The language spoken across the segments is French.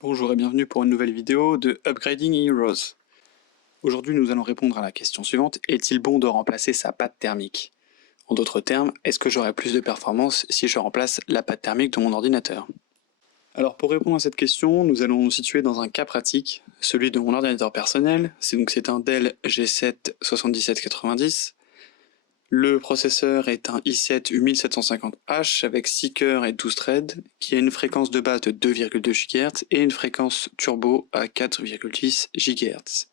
Bonjour et bienvenue pour une nouvelle vidéo de Upgrading Heroes. Aujourd'hui nous allons répondre à la question suivante, est-il bon de remplacer sa patte thermique? En d'autres termes, est-ce que j'aurai plus de performance si je remplace la patte thermique de mon ordinateur? Alors pour répondre à cette question, nous allons nous situer dans un cas pratique, celui de mon ordinateur personnel, c'est un Dell G7 7790. Le processeur est un i7 U1750H avec 6 cœurs et 12 threads, qui a une fréquence de base de 2,2 GHz et une fréquence turbo à 4,6 GHz.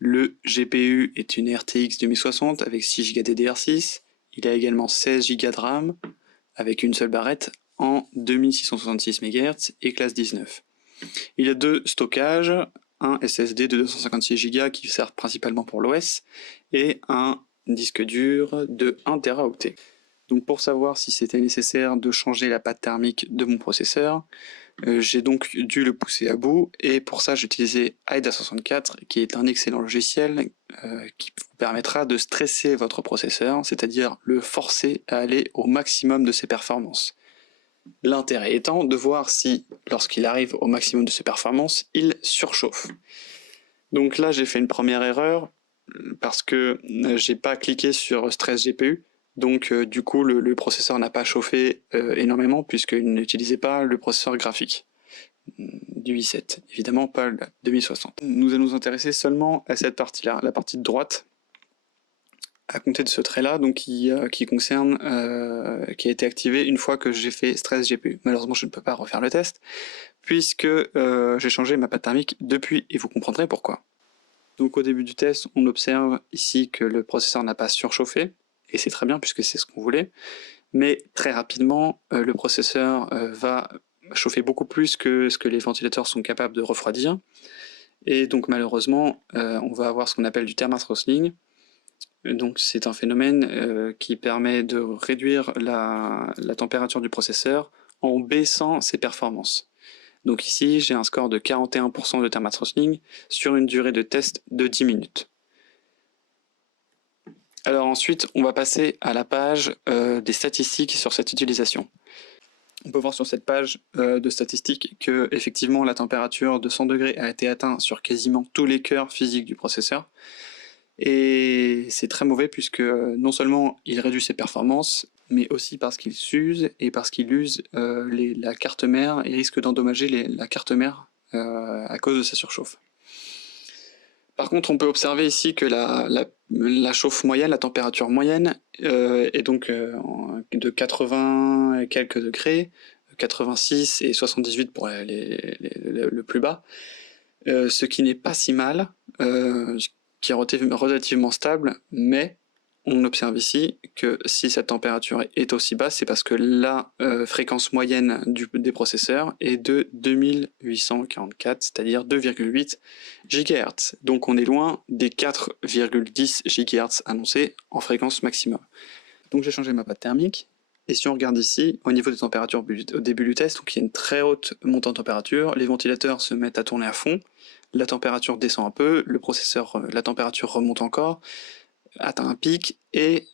Le GPU est une RTX 2060 avec 6 Go DDR6, il a également 16 Go de RAM avec une seule barrette en 2666 MHz et classe 19. Il a deux stockages, un SSD de 256 Go qui sert principalement pour l'OS et un disque dur de 1 Teraoctet. Donc pour savoir si c'était nécessaire de changer la patte thermique de mon processeur, j'ai donc dû le pousser à bout et pour ça j'ai utilisé AIDA64 qui est un excellent logiciel qui vous permettra de stresser votre processeur, c'est-à-dire le forcer à aller au maximum de ses performances. L'intérêt étant de voir si, lorsqu'il arrive au maximum de ses performances, il surchauffe. Donc là j'ai fait une première erreur, parce que j'ai pas cliqué sur Stress GPU, donc du coup le processeur n'a pas chauffé énormément puisqu'il n'utilisait pas le processeur graphique du i7, évidemment pas le 2060. Nous allons nous intéresser seulement à cette partie-là, la partie de droite, à compter de ce trait-là, donc qui concerne, qui a été activé une fois que j'ai fait Stress GPU. Malheureusement je ne peux pas refaire le test, puisque j'ai changé ma patte thermique depuis, et vous comprendrez pourquoi. Donc au début du test, on observe ici que le processeur n'a pas surchauffé, et c'est très bien puisque c'est ce qu'on voulait, mais très rapidement, le processeur va chauffer beaucoup plus que ce que les ventilateurs sont capables de refroidir, et donc malheureusement, on va avoir ce qu'on appelle du thermal-throttling. Donc c'est un phénomène qui permet de réduire la température du processeur en baissant ses performances. Donc ici, j'ai un score de 41% de thermal-throttling sur une durée de test de 10 minutes. Alors ensuite, on va passer à la page des statistiques sur cette utilisation. On peut voir sur cette page de statistiques que effectivement la température de 100 degrés a été atteinte sur quasiment tous les cœurs physiques du processeur. Et c'est très mauvais puisque non seulement il réduit ses performances, mais aussi parce qu'il s'use et parce qu'il use la carte mère et risque d'endommager la carte mère à cause de sa surchauffe. Par contre, on peut observer ici que la chauffe moyenne, la température moyenne, est donc de 80 et quelques degrés, 86 et 78 pour le plus bas, ce qui n'est pas si mal, qui est relativement stable, mais on observe ici que si cette température est aussi basse, c'est parce que la fréquence moyenne des processeurs est de 2844, c'est-à-dire 2,8 GHz. Donc on est loin des 4,10 GHz annoncés en fréquence maximum. Donc j'ai changé ma patte thermique, et si on regarde ici, au niveau des températures au début du test, donc il y a une très haute montée en température, les ventilateurs se mettent à tourner à fond, la température descend un peu, le processeur, la température remonte encore, atteint un pic et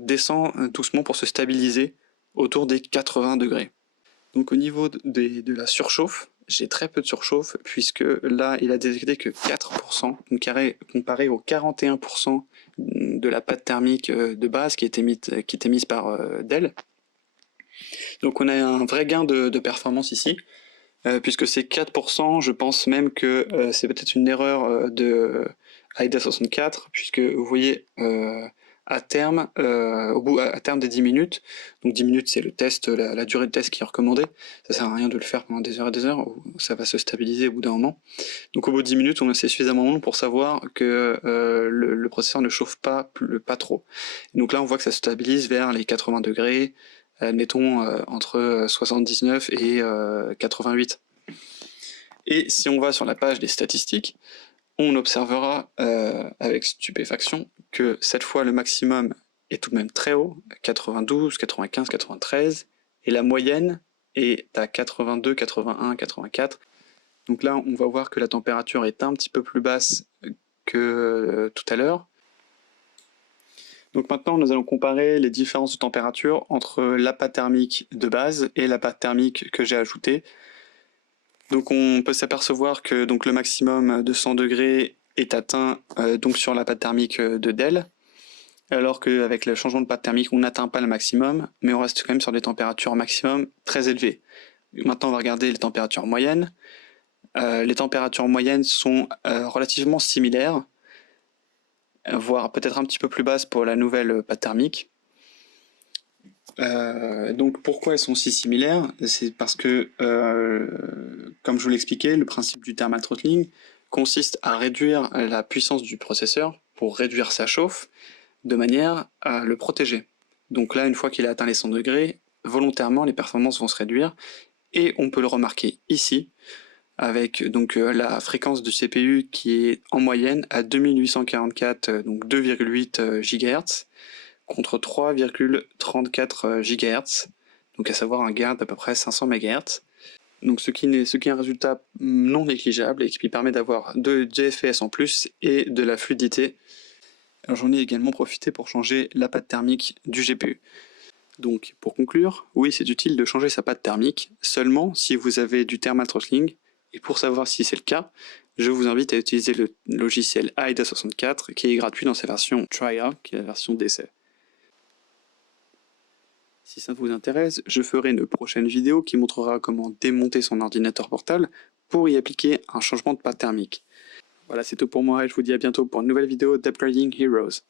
descend doucement pour se stabiliser autour des 80 degrés. Donc au niveau de la surchauffe, j'ai très peu de surchauffe puisque là il a détecté que 4%, donc comparé aux 41% de la patte thermique de base qui était mise par Dell. Donc on a un vrai gain de performance ici. Puisque c'est 4%, je pense même que c'est peut-être une erreur de AIDA64, puisque vous voyez à terme des 10 minutes, donc 10 minutes c'est le test, la durée de test qui est recommandée, ça sert à rien de le faire pendant des heures et des heures, ça va se stabiliser au bout d'un moment. Donc au bout de 10 minutes, on a suffisamment long pour savoir que le processeur ne chauffe pas trop. Donc là on voit que ça se stabilise vers les 80 degrés, admettons entre 79 et 88. Et si on va sur la page des statistiques, on observera avec stupéfaction que cette fois le maximum est tout de même très haut, 92, 95, 93, et la moyenne est à 82, 81, 84. Donc là on va voir que la température est un petit peu plus basse que tout à l'heure. Donc maintenant, nous allons comparer les différences de température entre la pâte thermique de base et la pâte thermique que j'ai ajoutée. Donc on peut s'apercevoir que donc, le maximum de 100 degrés est atteint donc sur la pâte thermique de Dell, alors qu'avec le changement de pâte thermique, on n'atteint pas le maximum, mais on reste quand même sur des températures maximum très élevées. Maintenant, on va regarder les températures moyennes. Les températures moyennes sont relativement similaires, voire peut-être un petit peu plus basses pour la nouvelle pâte thermique. Donc pourquoi elles sont si similaires? C'est parce que, comme je vous l'expliquais, le principe du thermal throttling consiste à réduire la puissance du processeur pour réduire sa chauffe, de manière à le protéger. Donc là, une fois qu'il a atteint les 100 degrés, volontairement les performances vont se réduire, et on peut le remarquer ici, avec donc la fréquence du CPU qui est en moyenne à 2844, donc 2,8 GHz, contre 3,34 GHz, donc à savoir un gain d'à peu près 500 MHz. Donc ce qui est un résultat non négligeable et qui permet d'avoir de FPS en plus et de la fluidité. Alors j'en ai également profité pour changer la pâte thermique du GPU. Donc pour conclure, oui c'est utile de changer sa pâte thermique seulement si vous avez du thermal throttling, et pour savoir si c'est le cas, je vous invite à utiliser le logiciel AIDA64 qui est gratuit dans sa version Trial, qui est la version d'essai. Si ça vous intéresse, je ferai une prochaine vidéo qui montrera comment démonter son ordinateur portable pour y appliquer un changement de pâte thermique. Voilà, c'est tout pour moi et je vous dis à bientôt pour une nouvelle vidéo d'Upgrading Heroes.